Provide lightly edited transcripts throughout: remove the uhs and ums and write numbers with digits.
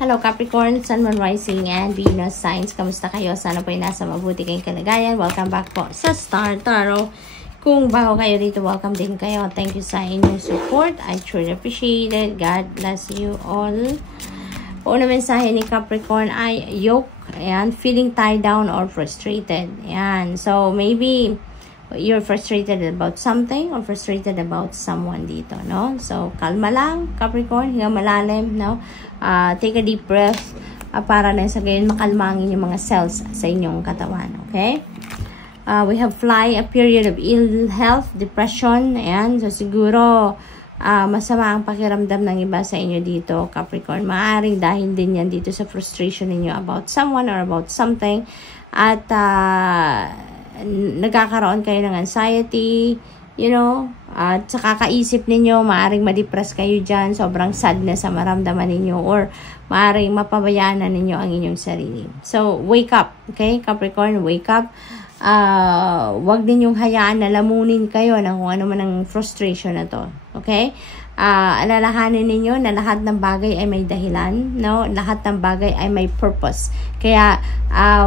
Hello Capricorn, Sun, Moon, Rising, and Venus signs. Kamusta kayo? Sana po ay nasa mabuti kayong kalagayan. Welcome back po sa Star Tarot. Kung bago kayo dito, welcome din kayo. Thank you sa inyong support. I truly appreciate it. God bless you all. Una mensahe ni Capricorn ay yoke. Ayan, feeling tied down or frustrated. Ayan, so maybe you're frustrated about something or frustrated about someone dito, no? So, kalma lang, Capricorn, hinga malalim, no? Take a deep breath para na sa gayon makalmangin yung mga cells sa inyong katawan, okay? We have fly, a period of ill health, depression, ayan. So, siguro, masama ang pakiramdam ng iba sa inyo dito, Capricorn. Maaring dahil din yan dito sa frustration ninyo about someone or about something. At, nagkakaroon kayo ng anxiety, you know, at sa kakaisip ninyo, maaring ma-depress kayo dyan, sobrang sadness sa maramdaman ninyo, or maaring mapabayaan na ninyo ang inyong sarili. So, wake up, okay, Capricorn, wake up. Wag ninyong hayaan na lamunin kayo ng kung ano man ang frustration na to, okay? Alalahanin ninyo na lahat ng bagay ay may dahilan, no? Lahat ng bagay ay may purpose. Kaya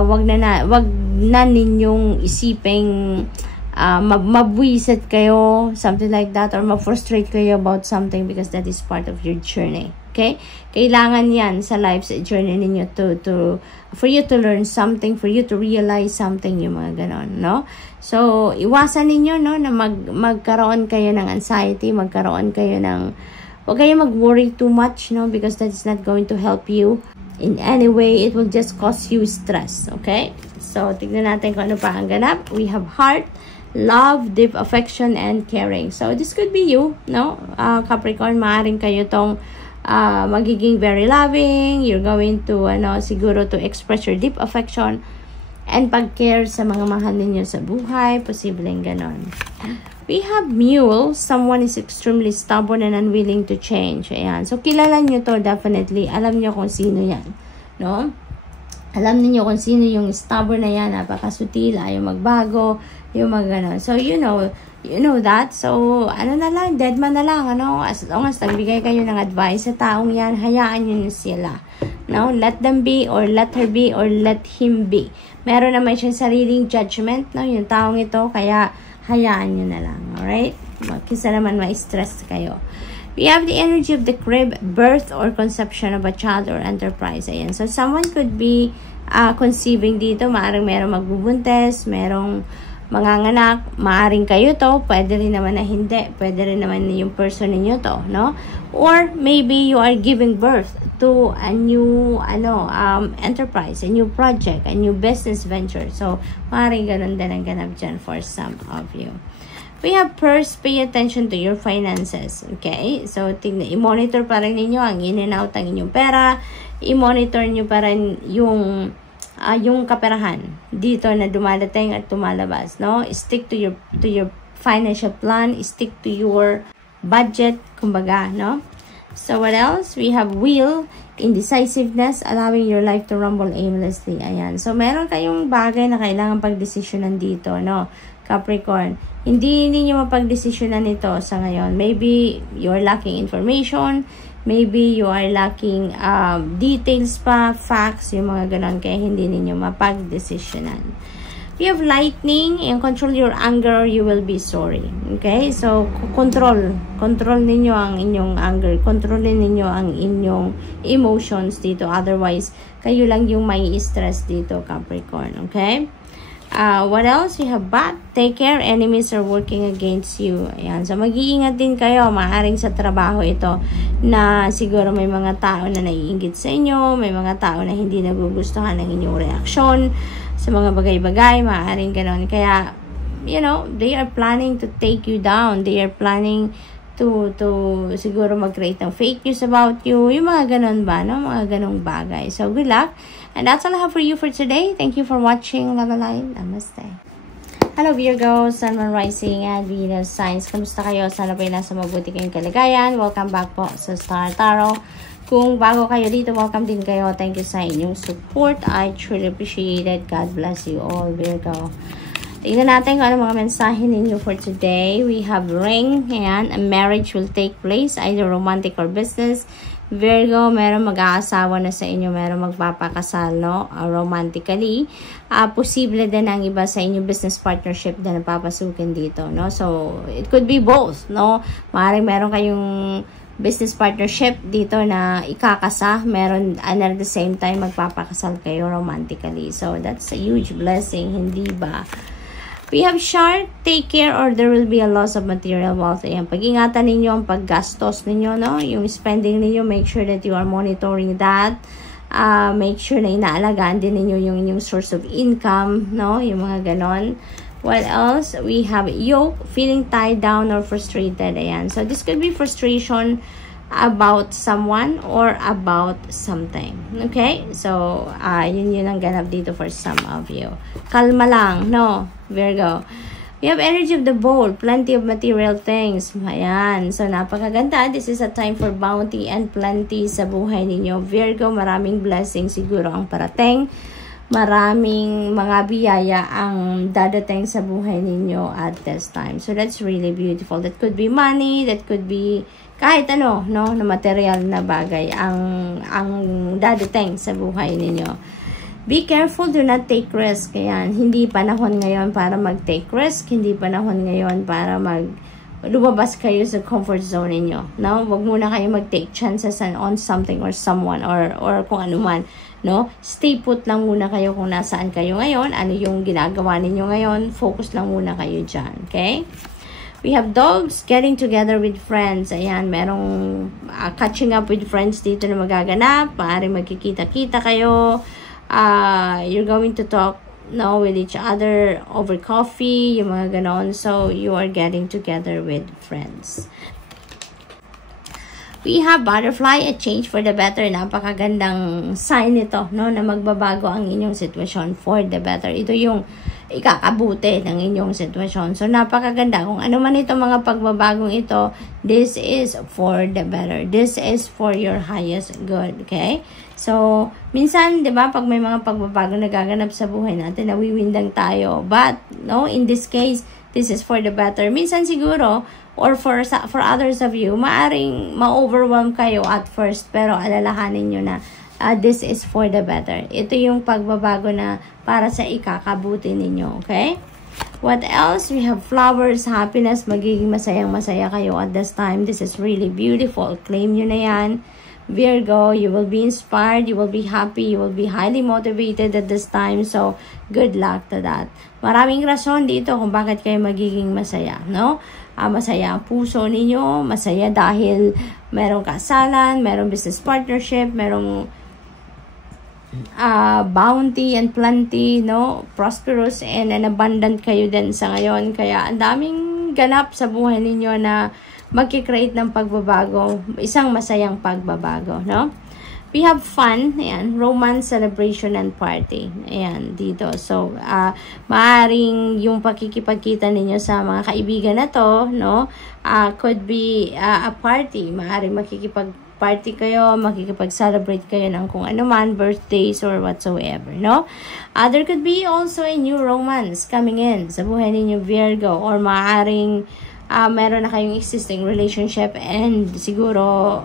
wag na ninyong isiping mabwisit kayo, something like that, or ma-frustrate kayo about something because that is part of your journey. Okay? Kailangan yan sa life, sa journey ninyo for you to learn something, for you to realize something, yung mga ganon, no? So, iwasan ninyo, no, na magkaroon kayo ng anxiety, magkaroon kayo ng, huwag kayo mag-worry too much, no, because that is not going to help you in any way. It will just cause you stress, okay? So, tignan natin kung ano pa ang ganap. We have heart, love, deep affection, and caring. So, this could be you, no? Capricorn, maaaring kayo tong magiging very loving. You're going to, siguro to express your deep affection and pag-care sa mga mahal ninyo sa buhay. Posibleng ganon. We have mule. Someone is extremely stubborn and unwilling to change. Ayan. So, kilala nyo to definitely. Alam nyo kung sino yan. No? Alam niyo kung sino yung stubborn na yan. Napakasutil. Ayaw magbago. Yung mga ganon. So, you know that. So, ano na lang, dead man na lang, as long as nagbigay kayo ng advice sa taong yan, hayaan nyo na sila. No? Let them be, or let her be, or let him be. Meron naman siyang sariling judgment, no? Yung taong ito, kaya hayaan nyo na lang. Alright? Kisa naman ma-stress kayo. We have the energy of the crib, birth or conception of a child or enterprise. Ayan. So, someone could be conceiving dito. Maaaring merong magbubuntes, merong manganganak, maaring kayo to, pwede rin naman na hindi, pwede rin naman na yung person ninyo to, no? Or maybe you are giving birth to a new, enterprise, a new project, a new business venture. So, maaring ganun din ang ganap dyan for some of you. We have purse, pay attention to your finances, okay? So, i-monitor pa rin ninyo ang in and out ang inyong pera, i-monitor nyo pa rin yung kaperahan dito na dumadating at tumalabas, no? Stick to your financial plan, stick to your budget, kumbaga, no? So what else? We have will, indecisiveness, allowing your life to rumble aimlessly. Ayan. So meron kayong bagay na kailangan pagdesisyonan dito, no? Capricorn. Hindi niyo mapagdesisyonan ito sa ngayon. Maybe you're lacking information, maybe you are lacking details pa, facts, yung mga ganon, kaya hindi ninyo mapag-desisyonan. We have lightning, and control your anger or you will be sorry. Okay? So, control ninyo ang inyong anger, kontrolin ninyo ang inyong emotions dito. Otherwise, kayo lang yung may stress dito, Capricorn. Okay? What else? You have bat. Take care. Enemies are working against you. Ayan. So, mag-iingat din kayo. Maaring sa trabaho ito na siguro may mga tao na naiinggit sa inyo. May mga tao na hindi nagugustuhan ng inyong reaksyon sa mga bagay-bagay. Maaring ganon. Kaya, they are planning to take you down. They are planning to siguro mag-create ng fake news about you. Yung mga ganon ba, no? Mga ganong bagay. So, good luck. And that's all I have for you for today. Thank you for watching. Love alive. Namaste. Hello Virgo, Sun, Moon, Rising, and Venus signs. Kamusta kayo? Sana po ay nasa mabuti kayong kalagayan. Welcome back po sa Star Tarot. Kung bago kayo dito, welcome din kayo. Thank you sa inyong support. I truly appreciate it. God bless you all, Virgo. Tingnan natin kung ano mga mensahe ninyo for today. We have ring. Ayan, a marriage will take place, either romantic or business. Virgo, meron mag-aasawa na sa inyo, meron magpapakasal, no? Romantically. Posible din ang iba sa inyo business partnership na napapasukin dito, no? So, it could be both, no? Maaaring meron kayong business partnership dito na ikakasa, meron and at the same time magpapakasal kayo romantically. So, that's a huge blessing, hindi ba? We have shark, take care or there will be a loss of material wealth. Ayan, pag-ingatan ninyo ang paggastos ninyo, no? Yung spending ninyo, make sure that you are monitoring that. Make sure na inaalagaan din ninyo yung inyong source of income, no? Yung mga ganon. What else? We have yoke, feeling tied down or frustrated. Ayan. So, this could be frustration about someone or about something. Okay? So, yun ang ganap dito for some of you. Kalma lang, no? Virgo. We have energy of the bowl, plenty of material things. Ayan. So, napakaganda. This is a time for bounty and plenty sa buhay ninyo. Virgo, maraming blessings siguro ang parating. Maraming mga biyaya ang dadating sa buhay ninyo at this time. So, that's really beautiful. That could be money, that could be kahit ano, no, na material na bagay ang dadating sa buhay ninyo. Be careful, do not take risk. Ayan, hindi panahon ngayon para mag-take risk, hindi panahon ngayon para lumabas kayo sa comfort zone ninyo. No? Wag muna kayo mag-take chances on something or someone or kung ano man. No? Stay put lang muna kayo kung nasaan kayo ngayon, ano yung ginagawa ninyo ngayon, focus lang muna kayo dyan, okay? We have dogs, getting together with friends. Ayan, merong catching up with friends dito na magaganap, maaaring magkikita-kita kayo, you're going to talk, no, with each other over coffee, yung mga ganon, so you are getting together with friends. We have butterfly, a change for the better. Napakagandang sign ito, no, na magbabago ang inyong sitwasyon for the better. Ito yung ikakabuti ng inyong sitwasyon. So, napakaganda. Kung ano man ito mga pagbabagong ito, this is for the better. This is for your highest good, okay? So, minsan, di ba, pag may mga pagbabago nagaganap sa buhay natin, nawiwindang tayo. But, no, in this case, this is for the better. Minsan siguro, or for others of you, maaring ma-overwhelm kayo at first, pero alalahanin nyo na this is for the better. Ito yung pagbabago na para sa ikakabuti ninyo, okay? What else? We have flowers, happiness, magiging masayang-masaya kayo at this time. This is really beautiful. Claim nyo na yan. Virgo, you will be inspired, you will be happy, you will be highly motivated at this time. So, good luck to that. Maraming rason dito kung bakit kayo magiging masaya, no? Masaya ang puso ninyo, masaya dahil merong kasalan, merong business partnership, merong bounty and plenty, no? Prosperous and abundant kayo din sa ngayon. Kaya ang daming ganap sa buhay ninyo na magkikreate ng pagbabago, isang masayang pagbabago, no? We have fun, ayan, romance, celebration, and party. Ayan, dito. So, maaring yung pakikipagkita ninyo sa mga kaibigan na to, no? Could be a party. Maaring makikipag-party kayo, makikipag-celebrate kayo ng kung ano man, birthdays or whatsoever, no? There could be also a new romance coming in sa buhay ninyo, Virgo, or maaring meron na kayong existing relationship and siguro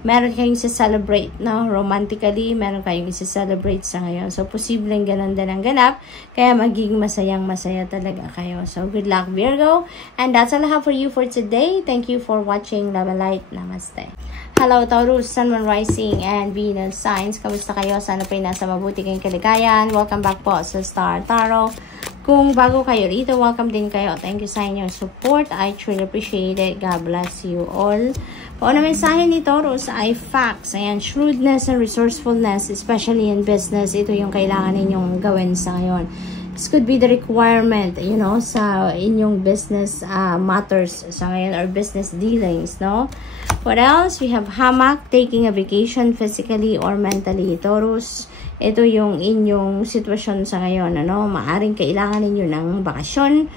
meron kayong isa-celebrate, no? Romantically, meron kayong isa-celebrate sa ngayon. So, posibleng ganun din ang ganap. Kaya, magiging masayang-masaya talaga kayo. So, good luck, Virgo. And that's all I have for you for today. Thank you for watching. Love and light. Namaste. Hello, Taurus, Sun, Moon, Rising, and Venus signs. Kamusta kayo? Sana po nasa mabuti kayong kaligayan. Welcome back po sa Star Tarot. Kung bago kayo rito, welcome din kayo. Thank you sa inyong support. I truly appreciate it. God bless you all. Kung ano mensahe ni Taurus ay facts. Ayan, shrewdness and resourcefulness, especially in business. Ito yung kailangan ninyong gawin sa ngayon. This could be the requirement, you know, sa inyong business matters sa ngayon or business dealings, no? What else? We have hammock, taking a vacation physically or mentally. Taurus, ito yung inyong sitwasyon sa ngayon, ano? Maaring kailangan ninyo ng bakasyon.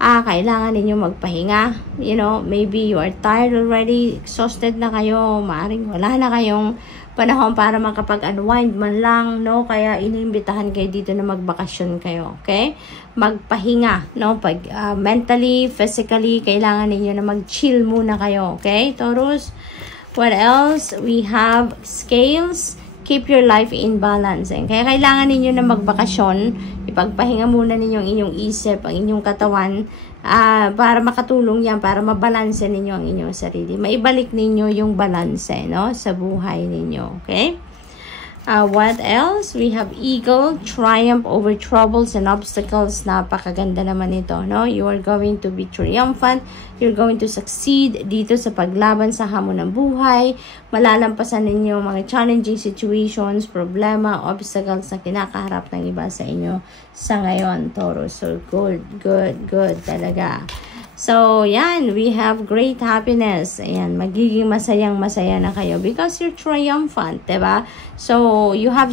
Kailangan ninyo magpahinga. You know, maybe you are tired already, exhausted na kayo, maaring wala na kayong panahon para makapag-unwind man lang, no? Kaya iniimbitahan kayo dito na magbakasyon kayo, okay? Magpahinga, no? Pag mentally, physically, kailangan ninyo na mag-chill muna kayo, okay, Taurus? What else? We have scales. Keep your life in balance. Kaya kailangan ninyo na magbakasyon. Ipagpahinga muna ninyong inyong isip, ang inyong katawan, para makatulong yan, para mabalanse ninyo ang inyong sarili. Maibalik ninyo yung balanse, no, sa buhay ninyo. Okay? What else? We have eagle, triumph over troubles and obstacles. Napakaganda naman ito, no? You are going to be triumphant. You're going to succeed dito sa paglaban sa hamon ng buhay. Malalampasan ninyo mga challenging situations, problema, obstacles na kinakaharap ng iba sa inyo sa ngayon, Taurus. So, good talaga. So, yan, we have great happiness. Ayan, magiging masayang-masaya na kayo because you're triumphant, diba? So, you have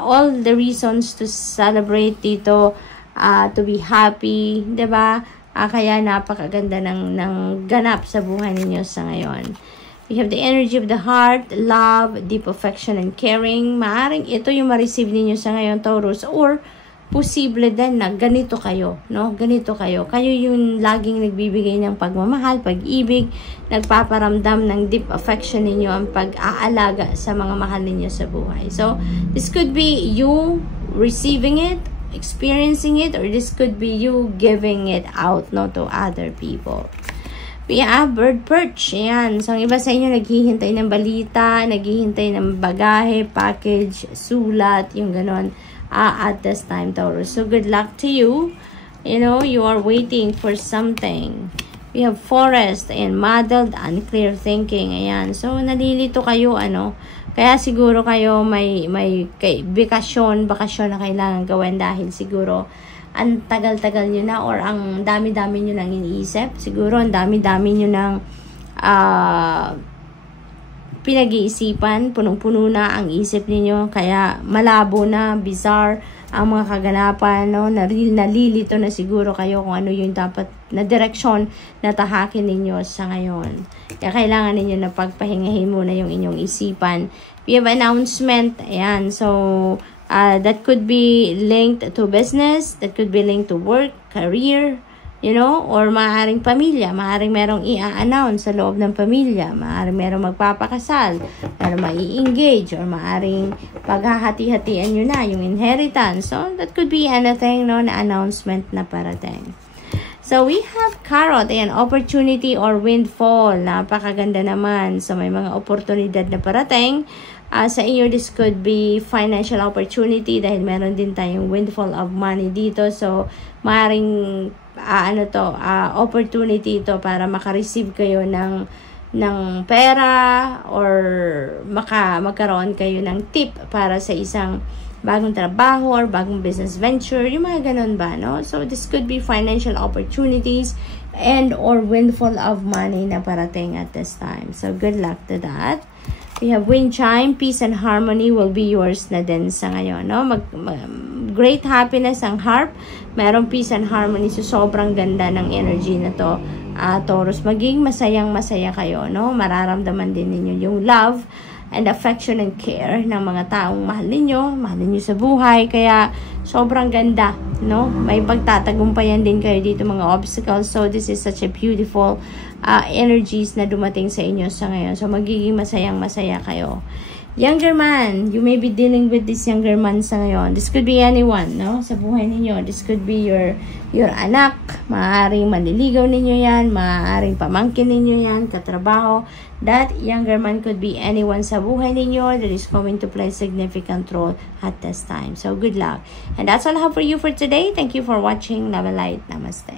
all the reasons to celebrate dito, to be happy, diba? Kaya napakaganda ng ganap sa buhay ninyo sa ngayon. We have the energy of the heart, love, deep affection, and caring. Maaring ito yung ma-receive ninyo sa ngayon, Taurus, or posible din na ganito kayo, no? Ganito kayo. Kayo yung laging nagbibigay ng pagmamahal, pag-ibig, nagpaparamdam ng deep affection ninyo, ang pag-aalaga sa mga mahal ninyo sa buhay. So, this could be you receiving it, experiencing it, or this could be you giving it out, no, to other people. We have bird perch. Ayan. So, ang iba sa inyo naghihintay ng balita, naghihintay ng bagahe, package, sulat, yung ganon. At this time, Taurus. So, good luck to you. You know, you are waiting for something. We have forest and muddled, unclear thinking. Ayan. So, nalilito kayo, ano. Kaya siguro kayo may bakasyon na kailangan gawin dahil siguro ang tagal-tagal nyo na or ang dami-dami nyo nang iniisip. Siguro ang dami-dami nyo nang pinag-iisipan, punong-puno na ang isip ninyo, kaya malabo na, bizarre ang mga kaganapan, no? Nalilito na siguro kayo kung ano yung dapat na direksyon na tahakin ninyo sa ngayon. Kaya kailangan ninyo na pagpahingahin muna yung inyong isipan. We have announcement, ayan, so that could be linked to business, that could be linked to work, career, you know, or maaaring pamilya, maaaring merong i-announce sa loob ng pamilya, maaaring merong magpapakasal, merong mai-engage, or maaaring paghahati-hatian nyo na yung inheritance. So, that could be anything, no, na announcement na parating. So, we have carrot, ayan, opportunity or windfall. Napakaganda naman. So, may mga oportunidad na parating. Sa inyo, this could be financial opportunity dahil meron din tayong windfall of money dito. So, maaaring opportunity ito para maka-receive kayo ng pera or magkaroon kayo ng tip para sa isang bagong trabaho or bagong business venture, yung mga ganun ba, no? So, this could be financial opportunities and or windfall of money na parating at this time. So, good luck to that. We have wind chime, peace and harmony will be yours na din sa ngayon, no? Great happiness ang harp, merong peace and harmony, so sobrang ganda ng energy na to, Taurus. Maging masayang-masaya kayo, no? Mararamdaman din ninyo yung love and affection and care ng mga taong mahal ninyo sa buhay, kaya sobrang ganda, no? May pagtatagumpayan din kayo dito mga obstacles, so this is such a beautiful energies na dumating sa inyo sa ngayon. So, magiging masayang-masaya kayo. Younger man, you may be dealing with this younger man sa ngayon. This could be anyone, no? Sa buhay ninyo. This could be your anak. Maaaring manliligaw ninyo yan. Maaaring pamangkin ninyo yan. Katrabaho. That younger man could be anyone sa buhay ninyo that is going to play significant role at this time. So, good luck. And that's all I have for you for today. Thank you for watching. Love and light. Namaste.